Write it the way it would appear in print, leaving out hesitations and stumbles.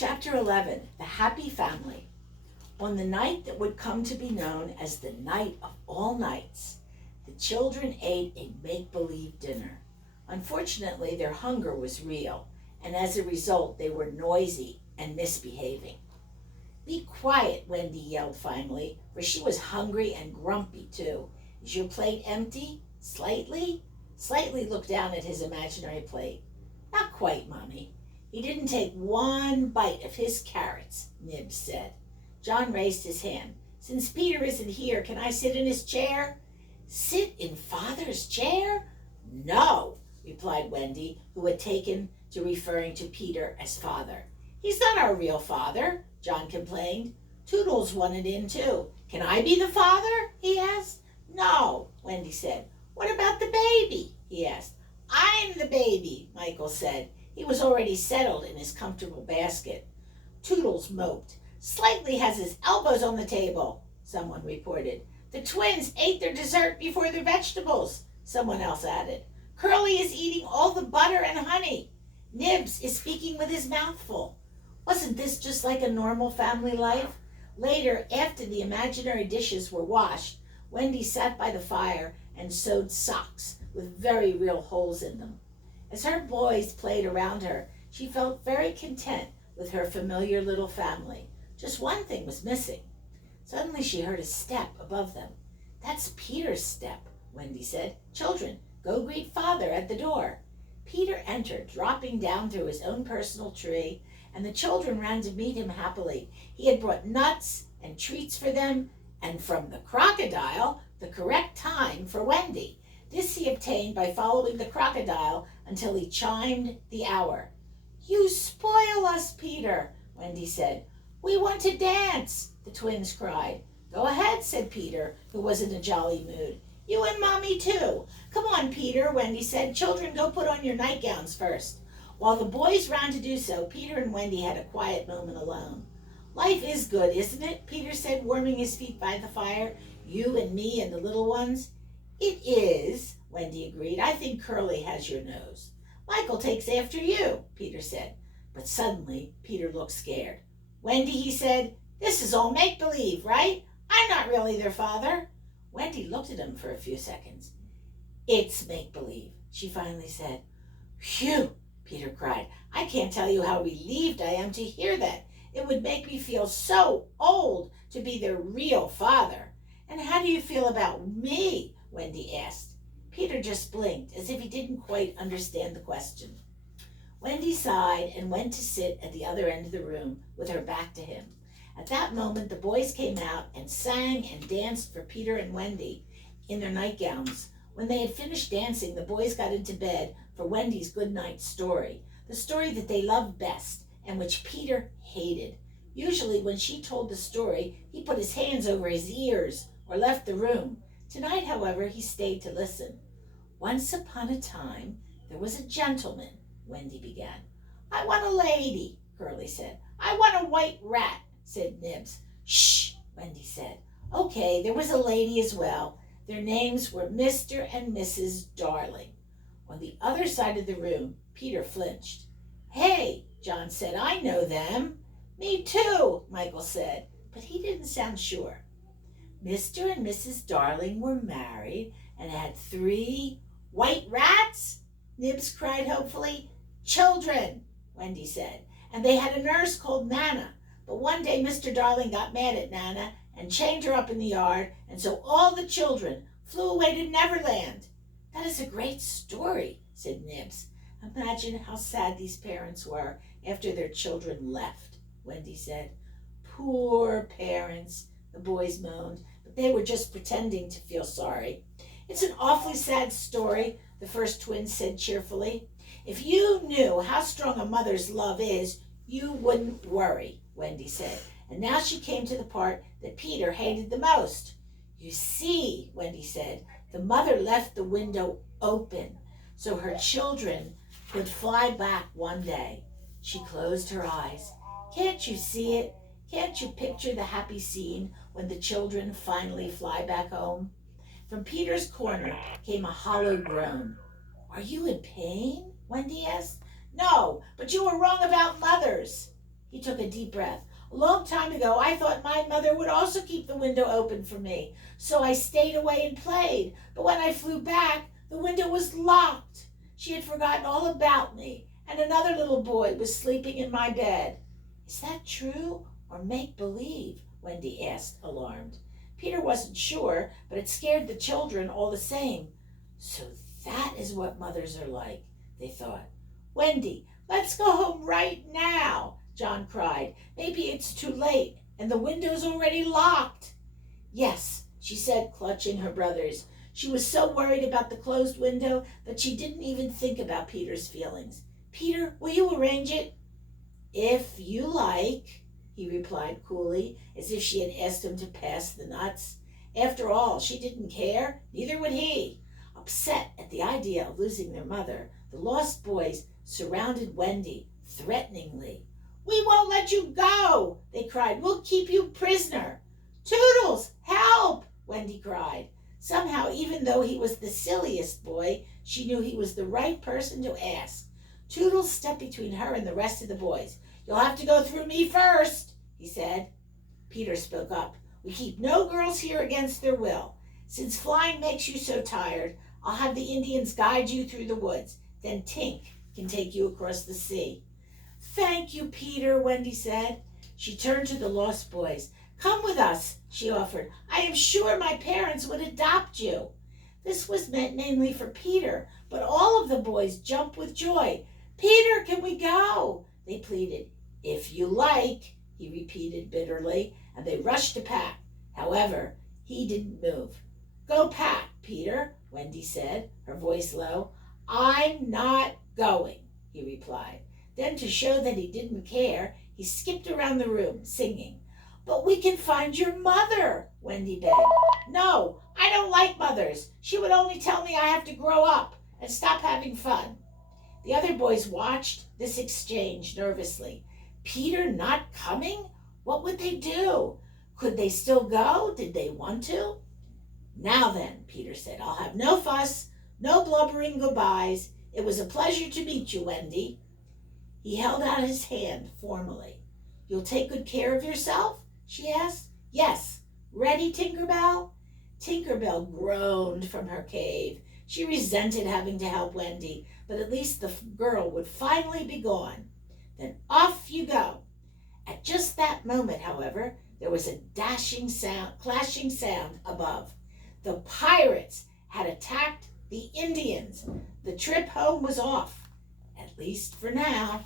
Chapter 11, The Happy Family. On the night that would come to be known as the night of all nights, the children ate a make-believe dinner. Unfortunately, their hunger was real, and as a result, they were noisy and misbehaving. "Be quiet," Wendy yelled finally, for she was hungry and grumpy too. "Is your plate empty? Slightly?" Slightly looked down at his imaginary plate. "Not quite, Mommy." "He didn't take one bite of his carrots," Nibs said. John raised his hand. "Since Peter isn't here, can I sit in his chair?" "Sit in Father's chair?" "No," replied Wendy, who had taken to referring to Peter as father. "He's not our real father," John complained. Toodles wanted in too. "Can I be the father?" he asked. "No," Wendy said. "What about the baby?" he asked. "I'm the baby," Michael said. He was already settled in his comfortable basket. Toodles moped. "Slightly has his elbows on the table," someone reported. "The twins ate their dessert before their vegetables," someone else added. "Curly is eating all the butter and honey. Nibs is speaking with his mouth full." Wasn't this just like a normal family life? Later, after the imaginary dishes were washed, Wendy sat by the fire and sewed socks with very real holes in them. As her boys played around her, she felt very content with her familiar little family. Just one thing was missing. Suddenly she heard a step above them. "That's Peter's step," Wendy said. "Children, go greet Father at the door." Peter entered, dropping down through his own personal tree, and the children ran to meet him happily. He had brought nuts and treats for them, and from the crocodile, the correct time for Wendy. This he obtained by following the crocodile until he chimed the hour. "You spoil us, Peter," Wendy said. "We want to dance," the twins cried. "Go ahead," said Peter, who was in a jolly mood. "You and Mommy too." "Come on, Peter," Wendy said. "Children, go put on your nightgowns first." While the boys ran to do so, Peter and Wendy had a quiet moment alone. "Life is good, isn't it?" Peter said, warming his feet by the fire. "You and me and the little ones." "It is," Wendy agreed. "I think Curly has your nose." "Michael takes after you," Peter said. But suddenly, Peter looked scared. "Wendy," he said, "this is all make-believe, right? I'm not really their father." Wendy looked at him for a few seconds. "It's make-believe," she finally said. "Phew!" Peter cried. "I can't tell you how relieved I am to hear that. It would make me feel so old to be their real father." "And how do you feel about me?" Wendy asked. Peter just blinked, as if he didn't quite understand the question. Wendy sighed and went to sit at the other end of the room with her back to him. At that moment, the boys came out and sang and danced for Peter and Wendy in their nightgowns. When they had finished dancing, the boys got into bed for Wendy's goodnight story, the story that they loved best and which Peter hated. Usually when she told the story, he put his hands over his ears or left the room. Tonight, however, he stayed to listen. "Once upon a time, there was a gentleman," Wendy began. "I want a lady," Curly said. "I want a white rat," said Nibs. "Shh," Wendy said. "Okay, there was a lady as well. Their names were Mr. and Mrs. Darling." On the other side of the room, Peter flinched. "Hey," John said, "I know them." "Me too," Michael said, but he didn't sound sure. "Mr. and Mrs. Darling were married and had 3 white rats?" Nibs cried hopefully. "Children," Wendy said, "and they had a nurse called Nana. But one day Mr. Darling got mad at Nana and chained her up in the yard, and so all the children flew away to Neverland." "That is a great story," said Nibs. "Imagine how sad these parents were after their children left," Wendy said. "Poor parents," the boys moaned, but they were just pretending to feel sorry. "It's an awfully sad story," the first twin said cheerfully. "If you knew how strong a mother's love is, you wouldn't worry," Wendy said. And now she came to the part that Peter hated the most. "You see," Wendy said, "the mother left the window open so her children could fly back one day." She closed her eyes. "Can't you see it? Can't you picture the happy scene when the children finally fly back home?" From Peter's corner came a hollow groan. "Are you in pain?" Wendy asked. "No, but you were wrong about mothers." He took a deep breath. A long time ago, I thought my mother would also keep the window open for me, so I stayed away and played. But when I flew back, the window was locked. She had forgotten all about me, and another little boy was sleeping in my bed. Is that true or make-believe? Wendy asked, alarmed. Peter wasn't sure, but it scared the children all the same. So that is what mothers are like, they thought. Wendy, let's go home right now, John cried. Maybe it's too late and the window's already locked. Yes, she said, clutching her brothers. She was so worried about the closed window that she didn't even think about Peter's feelings. Peter, will you arrange it? If you like, he replied coolly, as if she had asked him to pass the nuts. After all, she didn't care, neither would he. Upset at the idea of losing their mother, the lost boys surrounded Wendy threateningly. We won't let you go, they cried. We'll keep you prisoner. Toodles, help, Wendy cried. Somehow, even though he was the silliest boy, she knew he was the right person to ask. Toodles stepped between her and the rest of the boys. You'll have to go through me first, he said. Peter spoke up. We keep no girls here against their will. Since flying makes you so tired, I'll have the Indians guide you through the woods. Then Tink can take you across the sea. Thank you, Peter, Wendy said. She turned to the lost boys. Come with us, she offered. I am sure my parents would adopt you. This was meant mainly for Peter, but all of the boys jumped with joy. Peter, can we go? They pleaded. If you like, he repeated bitterly, and they rushed to Pat. However, he didn't move. Go, Pat, Peter, Wendy said, her voice low. I'm not going, he replied. Then, to show that he didn't care, he skipped around the room, singing. But we can find your mother, Wendy begged. No, I don't like mothers. She would only tell me I have to grow up and stop having fun. The other boys watched this exchange nervously. Peter not coming? What would they do? Could they still go? Did they want to? Now then, Peter said, I'll have no fuss, no blubbering goodbyes. It was a pleasure to meet you, Wendy. He held out his hand formally. You'll take good care of yourself? She asked. Yes. Ready, Tinkerbell? Tinkerbell groaned from her cave. She resented having to help Wendy, but at least the girl would finally be gone. Then off you go. At just that moment, however, there was a clashing sound above. The pirates had attacked the Indians. The trip home was off, at least for now.